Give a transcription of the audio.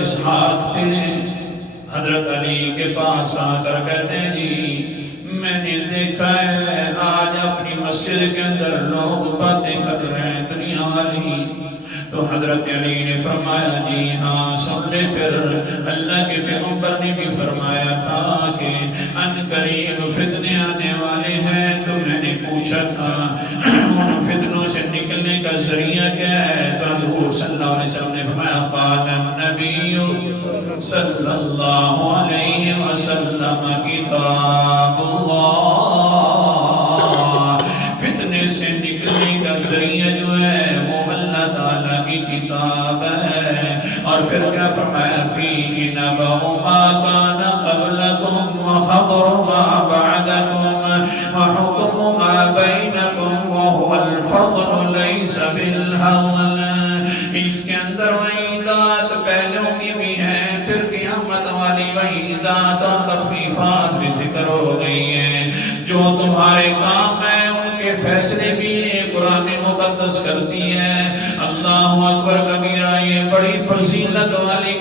اسحاق تھے، حضرت علی کے پاس آ کر کہتے ہیں جی میں نے دیکھا ہے آج اپنی مسجد کے اندر لوگ باتیں کر رہے ہیں دنیا والی. تو حضرت علی نے فرمایا جی ہاں سن لے، پھر اللہ کے پیغمبر نے بھی فرمایا تھا کہ ان قریب فتنے آنے والے ہیں. تو میں نے پوچھا تھا ان فتنوں سے نکلنے کا ذریعہ کیا ہے؟ تو حضور صلی اللہ علیہ وسلم نے فرمایا قال النبی صلی اللہ علیہ وسلم کتاب اللہ. فتنے سے نکلنے کا ذریعہ جو ہے وہ اللہ تعالیٰ کی کتاب ہے. اور پھر کیا فرمایا فیہ نبأ ما کان قبلکم وخبر ما بعدکم وحکم ما بینکم وهو الفضل لیس بالہضل. اس کے اندر وعیدات پہلوں کی بھی ہیں، پھر قیامت والی وعیدات اور تخفیفات بھی ذکر ہو گئی ہیں. جو تمہارے کام ہیں ان کے فیصلے بھی قرآن مقدس کرتی ہے. اللہ اکبر کبیرہ، یہ بڑی فضیلت والی